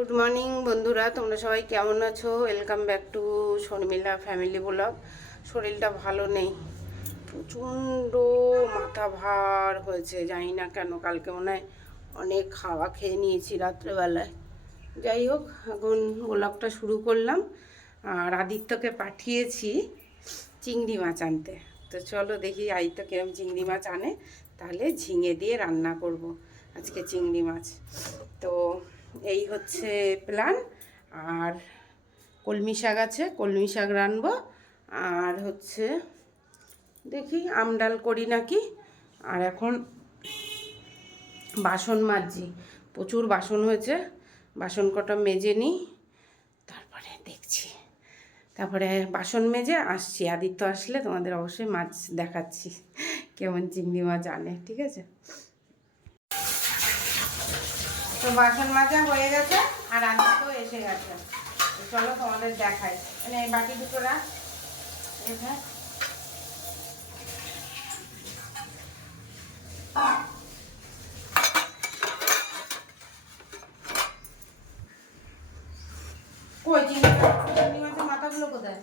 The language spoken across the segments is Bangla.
গুড মর্নিং বন্ধুরা, তোমরা সবাই কেমন আছো? Welcome back to Sharmila family vlog শরীরটা ভালো নেই, প্রচণ্ড মাথা ভার হয়েছে, জানি না কেন, কালকে মনে হয় অনেক খাওয়া খেয়ে নিয়েছি রাত্রেবেলায়। যাই হোক, এখন ব্লগটা শুরু করলাম, আর আদিত্যকে পাঠিয়েছি চিংড়ি মাছ আনতে। তো চলো দেখি আদিত্য কিরম চিংড়ি মাছ আনে, তাহলে ঝিঙে দিয়ে রান্না করব আজকে চিংড়ি মাছ। তো এই হচ্ছে প্ল্যান আর কলমি শাক আছে, কলমি শাক রানবো আর হচ্ছে দেখি আমডাল করি নাকি, আর এখন বাসন মাজছি, প্রচুর বাসন হয়েছে, বাসন কটা মেজে নিই, তারপরে দেখছি। তারপরে বাসন মেজে আসছি, আদিত্য আসলে তোমাদের অবশ্যই মাছ দেখাচ্ছি, কেমন চিংড়ি মাছ আনে, ঠিক আছে? তো বাসন মাজা হয়ে গেছে আর আদিত্য এসে গেছে। চলো তোমাদের দেখাই। মানে এই বাকি দুটো রাখ। কই চিংড়ি মাছের মাথাগুলো কোথায়?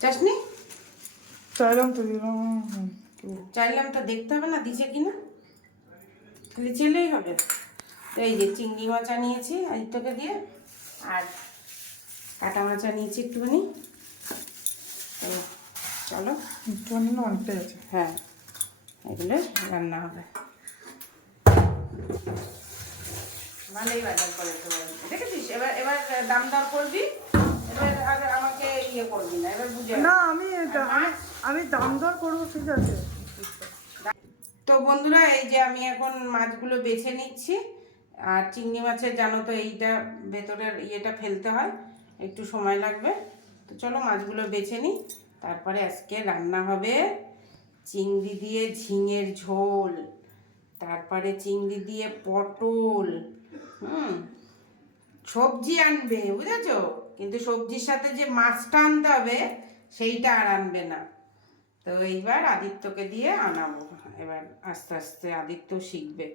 চাসনি? চাইলাম তো দিলাম। চাইলাম তো দেখতে হবে না দিছে কিনা? খালি চেলেই হবে। তো এই যে চিংড়ি মাছ আনিয়েছি আদিত্যকে দিয়ে আর কাটা মাছ আনিয়েছি একটুখানি। চলো। একটু আনলে অনেকটাই আছে। হ্যাঁ এগুলো রান্না হবে। ভালোই বাজার করে তো দেখেছিস? এবার এবার দাম দর করবি এবার আর আমাকে ইয়ে করবি না এবার বুঝে না আমি আমি দাম দর করব ঠিক আছে। তো বন্ধুরা, এই যে আমি এখন মাছগুলো বেছে নিচ্ছি। আর চিংড়ি মাছের, জানো তো, এইটা ভেতরের ইয়েটা ফেলতে হয়। একটু সময় লাগবে। তো চলো মাছগুলো বেছে নিই। তারপরে আজকে রান্না হবে চিংড়ি দিয়ে ঝিঙের ঝোল। তারপরে চিংড়ি দিয়ে পটল। হুম, সবজি আনবে, বুঝেছ? কিন্তু সবজির সাথে যে মাছটা আনতে হবে, সেইটা আর আনবে না। তো এইবার আদিত্যকে দিয়ে আনাবো। এবার আস্তে আস্তে আদিত্য শিখবে।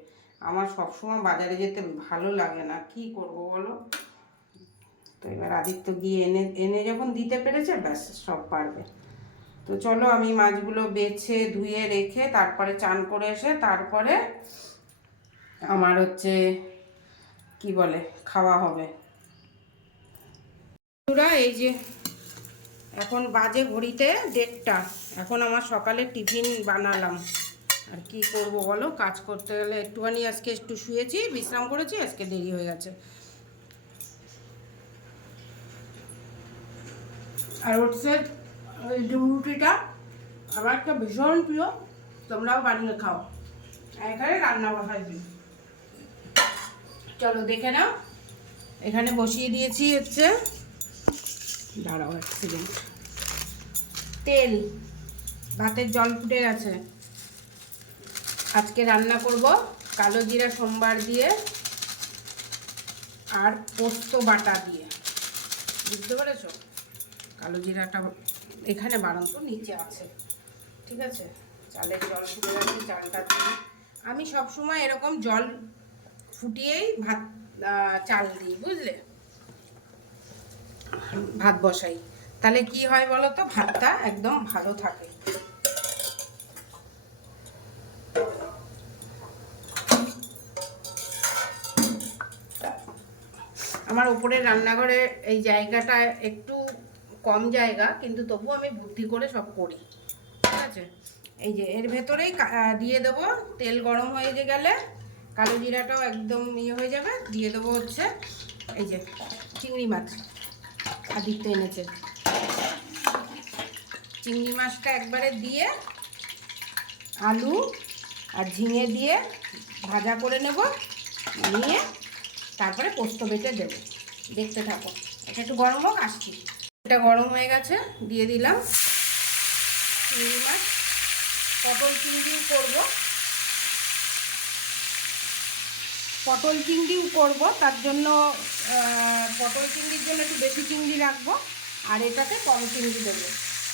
আমার সবসময় বাজারে যেতে ভালো লাগে না। কি করব বলো? তো এবার আদিত্য গিয়ে এনে এনে যখন দিতে পেরেছে ব্যাস সব পারবে। তো চলো আমি মাছগুলো বেছে ধুয়ে রেখে তারপরে চান করে এসে তারপরে আমার হচ্ছে কি বলে খাওয়া হবে। বন্ধুরা, এই যে এখন বাজে ঘড়িতে দেড়টা। এখন আমার সকালে টিফিন বানালাম। আর কি করব বলো? কাজ করতে গেলে একটুখানি আজকে একটু শুয়েছি, বিশ্রাম করেছি, আজকে দেরি হয়ে গেছে। আর হচ্ছে রুটিটা আমার একটা ভীষণ প্রিয়, তোমরাও বানিয়ে খাও। এখানে রান্না বসাইছি চলো দেখে নাও। এখানে বসিয়ে দিয়েছি হচ্ছে, দাঁড়াও সেকেন্ড তেল, ভাতের জল ফুটে গেছে। আজকে রান্না করব কালো জিরা সোমবার দিয়ে আর পোস্ত বাটা দিয়ে। বুঝতে পেরেছ? কালো জিরাটা এখানে বাড়ন্ত নিচে আছে। ঠিক আছে? চালের জল ফুটে গেছে, চালটা আমি সবসময় এরকম জল ফুটিয়েই ভাত চাল দিই, বুঝলে? ভাত বসাই। তাহলে কি হয় বলো তো? ভাতটা একদম ভালো থাকে। আমার ওপরের রান্নাঘরে এই জায়গাটা একটু কম জায়গা, কিন্তু তবু আমি বুদ্ধি করে সব করি। ঠিক আছে? এই যে, এর ভেতরেই দিয়ে দেবো। তেল গরম হয়ে গেলে কালো জিরাটাও একদম ইয়ে হয়ে যাবে। দিয়ে দেবো হচ্ছে এই যে চিংড়ি মাছ। আদিত্য এনেছে। চিংড়ি মাছটা একবারে দিয়ে আলু আর ঝিঙে দিয়ে ভাজা করে নেব। নিয়ে তারপরে পোস্ত বেটে দেবো। দেখতে থাকো। এটা একটু গরম হোক, আসছি। এটা গরম হয়ে গেছে, দিয়ে দিলাম চিংড়ি মাছ। পটল চিংড়িও করব। পটল চিংড়িও করব, তার জন্য পটল চিংড়ির জন্য একটু বেশি চিংড়ি রাখব, আর এটাতে কম চিংড়ি দেবো।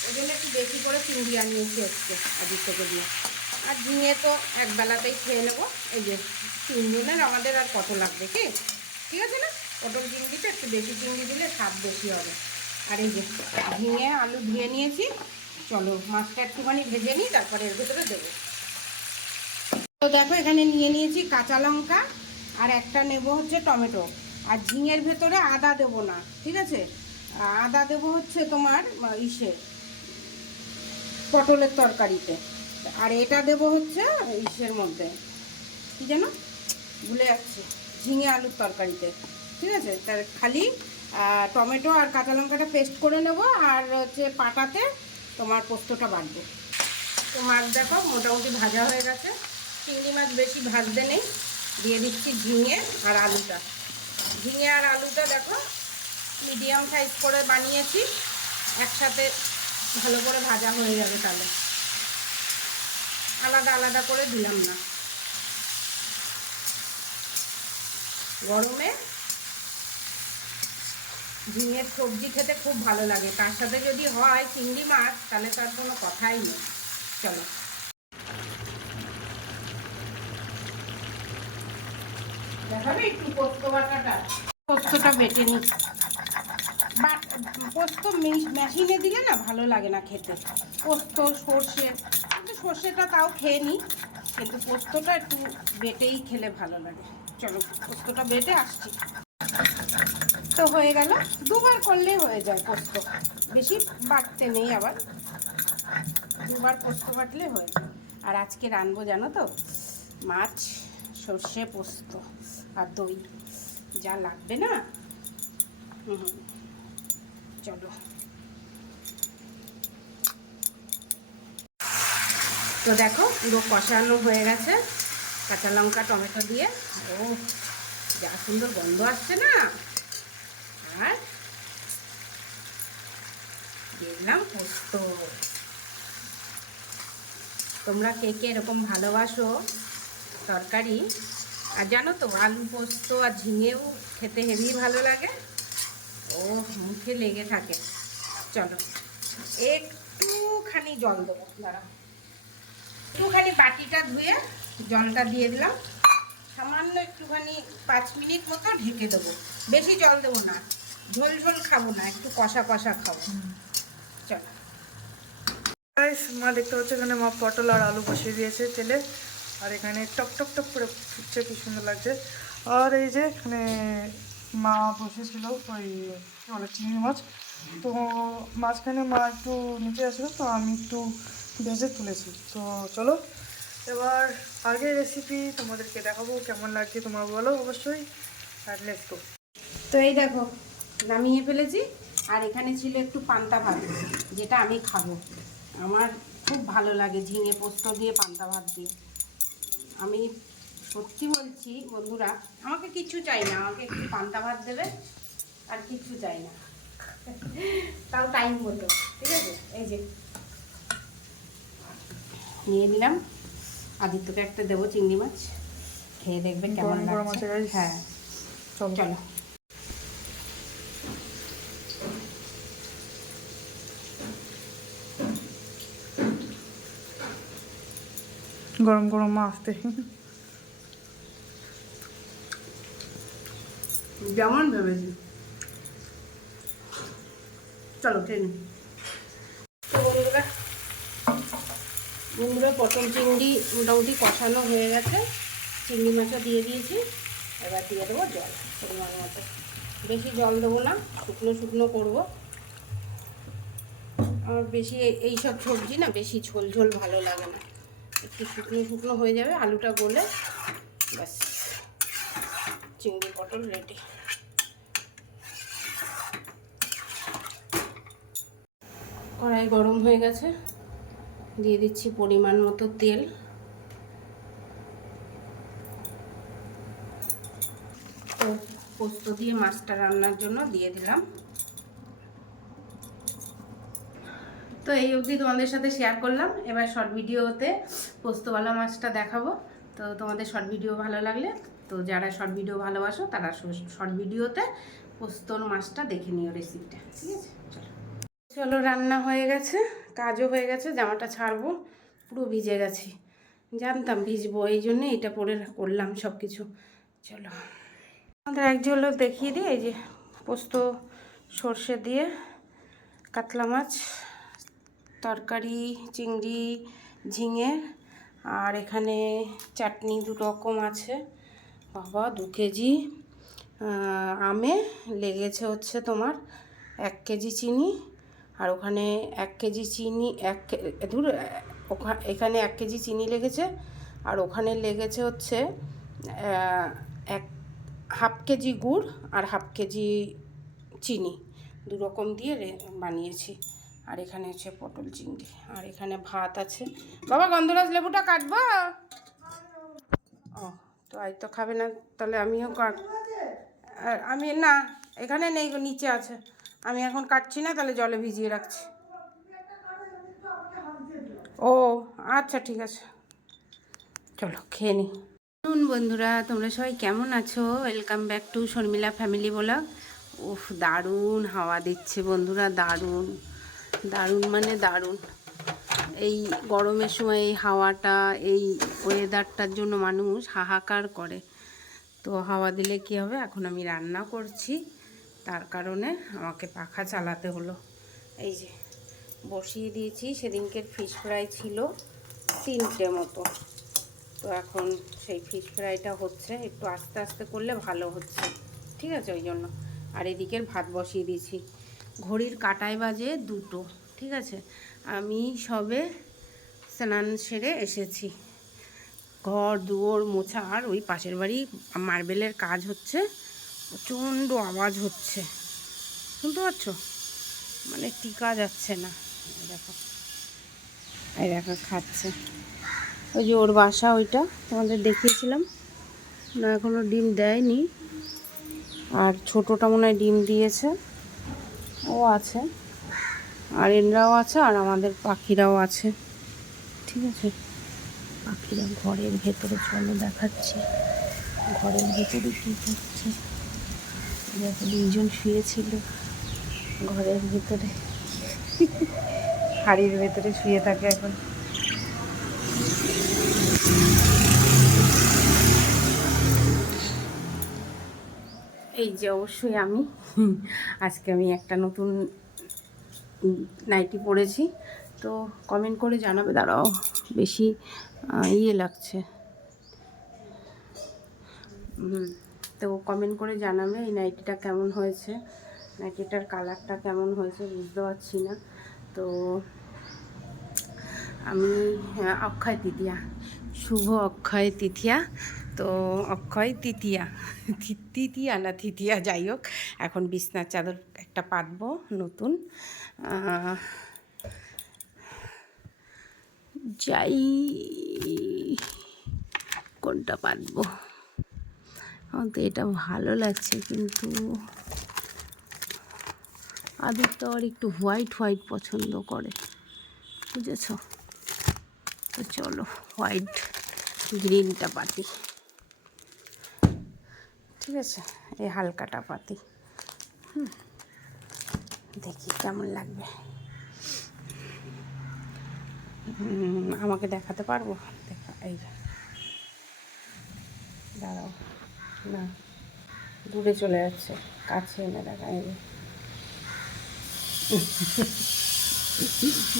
ওই জন্য একটু বেশি করে চিংড়ি আনিয়েছি হচ্ছে আদিত্যকে দিয়ে। আর ঝিঙে তো এক বেলাতেই খেয়ে নেব। এই যে তিনজনের আমাদের আর কত লাগবে কি? ঠিক আছে না? পটল চিংড়িতে একটু বেশি চিংড়ি দিলে স্বাদ বেশি হবে। আর এই যে ঝিঙে আলু ধুয়ে নিয়েছি। চলো মাছটা একটুখানি ভেজে নিই, তারপরে এর ভেতরে দেবো। তো দেখো, এখানে নিয়ে নিয়েছি কাঁচা লঙ্কা, আর একটা নেব হচ্ছে টমেটো। আর ঝিঙের ভেতরে আদা দেবো না, ঠিক আছে? আদা দেবো হচ্ছে তোমার ইসে, পটলের তরকারিতে। আর এটা দেবো হচ্ছে ইসের মধ্যে। কি যেন? ভুলে যাচ্ছে। ঝিঙে আলুর তরকারিতে। ঠিক আছে? তার খালি টমেটো আর কাঁচা লঙ্কাটা পেস্ট করে নেব আর হচ্ছে পাটাতে তোমার পোস্তটা বাটবো। তো মাছ দেখো, মোটামুটি ভাজা হয়ে গেছে। চিংড়ি মাছ বেশি ভাজতে নেই। দিয়ে দিচ্ছি ঝিঙে আর আলুটা। ঝিঙে আর আলুটা দেখো, মিডিয়াম সাইজ করে বানিয়েছি। একসাথে ভালো করে ভাজা হয়ে যাবে তাহলে। আলাদা আলাদা করে দিলাম না। গরমে ঝিঙের সবজি খেতে খুব ভালো লাগে। তার সাথে যদি হয় চিংড়ি মাছ তাহলে তার কোনো কথাই নেই। চলো। দেখাবে একটু পোস্ত বাটাটা? পোস্তটা বেটে নি বাট পোস্ত মেশিনে দিলে না ভালো লাগে না খেতে। পোস্ত সর্ষে সর্ষেটা তাও খেয়ে নিই কিন্তু পোস্তটা একটু বেটেই খেলে ভালো লাগে। চলো, পোস্তটা বেটে আসছি। তো হয়ে গেল। দুবার করলেই হয়ে যায় পোস্ত। বেশি বাটতে নেই আবার। দুবার পোস্ত বাটলে হয়ে যায়। আর আজকে রানবো জানো তো? মাছ, সর্ষে, পোস্ত আর দই। যা লাগবে না? হুম। চলো। তো দেখো পুরো কষানো হয়ে গেছে কাঁচা লঙ্কা, টমেটো দিয়ে। ও যা সুন্দর গন্ধ আসছে না? আর দেখলাম পোস্ত। তোমরা কে কে এরকম ভালোবাসো তরকারি? আর জানো তো, আলু পোস্ত আর ঝিঙেও খেতে হেভি ভালো লাগে। ও, মুখে লেগে থাকে। চলো, একটুখানি জল দেবো। দাঁড়া একটুখানি বাটিটা ধুয়ে জলটা দিয়ে দিলাম। সামান্য একটুখানি পাঁচ মিনিট মতো ঢেকে দেবো। বেশি জল দেবো না ঝোল ঝোল খাব না একটু কষা কষা খাব। চলো। মা দেখতে পাচ্ছ এখানে মা পটল আর আলু বসিয়ে দিয়েছে তেলে। আর এখানে টক টক টক করে ফুটছে কি সুন্দর লাগছে। আর এই যে এখানে মা বসেছিল ওই কি বলে চিংড়ি মাছ। তো মাঝখানে মা একটু নিচে আসলো তো আমি একটু ভেজে তুলেছি। তো চলো, এবার আগের রেসিপি তোমাদেরকে দেখাবো, কেমন লাগছে তোমরা বলো অবশ্যই, আর লেটস তো এই দেখো, নামিয়ে ফেলেছি, আর এখানে ছিল একটু পান্তা ভাত, যেটা আমি খাব। আমার খুব ভালো লাগে ঝিঙে পোস্ত দিয়ে পান্তা ভাত দিয়ে। আমি সত্যি বলছি, বন্ধুরা, আমাকে কিচ্ছু চাই না, আমাকে একটু পান্তা ভাত দেবে, আর কিচ্ছু চাই না। তাও টাইম মতো, ঠিক আছে? এই যে নিয়ে নিলাম। আদিত্যকে একটা দেবো চিংড়ি মাছ। খেয়ে দেখবে কেমন। হ্যাঁ। চলো। গরম গরম আসতে। যেমন ভেবেছি। চলো ট্রেন তো বন্ধুরা বন্ধুরা পটল চিংড়ি মোটামুটি কষানো হয়ে গেছে। চিংড়ি মাছও দিয়ে দিয়েছি। এবার দিয়ে দেবো জল, পরিমাণ মতো। বেশি জল দেবো না, শুকনো শুকনো করব। আমার বেশি এই- সব সবজি না, বেশি ঝোল ঝোল ভালো লাগে না। একটু শুকনো শুকনো হয়ে যাবে, আলুটা গলে ব্যাস। চিংড়ি, পটল রেডি কড়াই গরম হয়ে গেছে। দিয়ে দিচ্ছি পরিমাণ মতো তেল। তো পোস্ত দিয়ে মাছটা রান্নার জন্য দিয়ে দিলাম। তো এই অবধি তোমাদের সাথে শেয়ার করলাম। এবার শর্ট ভিডিওতে পোস্তওয়ালা মাছটা দেখাবো। তো তোমাদের শর্ট ভিডিও ভালো লাগলে তো যারা শর্ট ভিডিও ভালোবাসো, তারা শর্ট ভিডিওতে পোস্তর মাছটা দেখে নিও রেসিপিটা ঠিক আছে? চলো। চলো, রান্না হয়ে গেছে। কাজও হয়ে গেছে, জামাটা ছাড়বো, পুরো ভিজে গেছি। জানতাম ভিজবো, এই জন্যে এটা পরে করলাম সব কিছু চলো। আমাদের এক ঝোলো দেখিয়ে দিই, এই যে পোস্ত, সর্ষে দিয়ে কাতলা মাছ, তরকারি, চিংড়ি, ঝিঙে, আর এখানে চাটনি দু রকম আছে। বাবা, দু কেজি আমে লেগেছে হচ্ছে তোমার এক কেজি চিনি। আর ওখানে এক কেজি চিনি, এক ধুর এখানে এক কেজি চিনি লেগেছে আর ওখানে লেগেছে হচ্ছে এক, হাফ কেজি গুড় আর হাফ কেজি চিনি। দু রকম দিয়ে বানিয়েছি। আর এখানে হচ্ছে পটল চিংড়ি। আর এখানে ভাত আছে। বাবা, গন্ধরাজ লেবুটা কাটবো? ও, তো আজ তো খাবে না, তাহলে আমিও আমি, না, এখানে নেই, নিচে আছে। আমি এখন কাটছি না, তাহলে জলে ভিজিয়ে রাখছি। ও আচ্ছা ঠিক আছে। চলো, খেয়ে নি। শুনুন বন্ধুরা, তোমরা সবাই কেমন আছো? Welcome back to Sharmila family বলা উফ, দারুণ হাওয়া দিচ্ছে বন্ধুরা, দারুণ। দারুণ মানে দারুণ। এই গরমের সময় এই হাওয়াটা, এই ওয়েদারটার জন্য মানুষ হাহাকার করে। তো হাওয়া দিলে কি হবে? এখন আমি রান্না করছি। তার কারণে আমাকে পাখা চালাতে হলো। এই যে, বসিয়ে দিয়েছি। সেদিনকের ফিশ ফ্রাই ছিল তিনটে মতো। তো এখন সেই ফিশ ফ্রাইটা হচ্ছে, একটু আস্তে আস্তে করলে ভালো হচ্ছে। ঠিক আছে? ওই জন্য। আর এদিকের ভাত বসিয়ে দিয়েছি। ঘড়ির কাটায় বাজে দুটো। ঠিক আছে? আমি সবে স্নান সেরে এসেছি। ঘর, দুয়ার, মোছা, আর ওই পাশের বাড়ি মার্বেলের কাজ হচ্ছে। প্রচণ্ড আওয়াজ হচ্ছে। শুনতে পাচ্ছ? মানে টিকা যাচ্ছে না। দেখো। এই দেখো, খাচ্ছে। ওই যে ওর বাসা ওইটা, তোমাদের দেখিয়েছিলাম। না এখনও ডিম দেয়নি। আর ছোটোটা মনে হয় ডিম দিয়েছে। ও আছে। আর এনরাও আছে, আর আমাদের পাখিরাও আছে। ঠিক আছে? পাখিরা ঘরের ভেতরে, চলো দেখাচ্ছি। ঘরের ভেতরে কী করছে? দেখো দুইজন শুয়েছিল ঘরের ভেতরে। হাড়ির ভেতরে শুয়ে থাকে এখন। এই যে অবশ্যই আমি। আজকে আমি একটা নতুন নাইটি পরেছি। তো কমেন্ট করে জানাবে দাঁড়াও বেশি ইয়ে লাগছে। হুম, তো কমেন্ট করে জানাবে এই নাইটিটা কেমন হয়েছে? নাইটিটার কালারটা কেমন হয়েছে বুঝতে পারছি না। তো আমি অক্ষয় তৃতীয়া শুভ অক্ষয় তৃতীয়া তো অক্ষয় তৃতীয়া তৃতীয়া না তৃতীয়া যাই হোক। এখন বিছনার চাদর একটা পাতবো নতুন। যাই, কোনটা পাতবো? আমার তো এটা ভালো লাগছে, কিন্তু আদির তো আর একটু হোয়াইট হোয়াইট পছন্দ করে, বুঝেছ? তো চলো, হোয়াইট গ্রিনটা পাতি। ঠিক আছে, এই হালকাটা পাতি। হুম, দেখি কেমন লাগবে। আমাকে দেখাতে পারব? দেখা, এই দাঁড়াও। না, দূরে চলে যাচ্ছে, কাছে এনে দেখা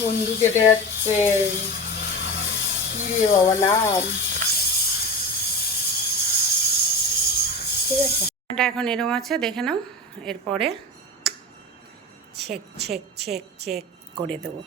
বন্ধু কেটে যাচ্ছে। কি রে বাবা, নাম। ঠিক আছে। এখন এরম আছে, দেখে নাও। এরপরে ছেক ছেক ছেক ছেক করে দেবো।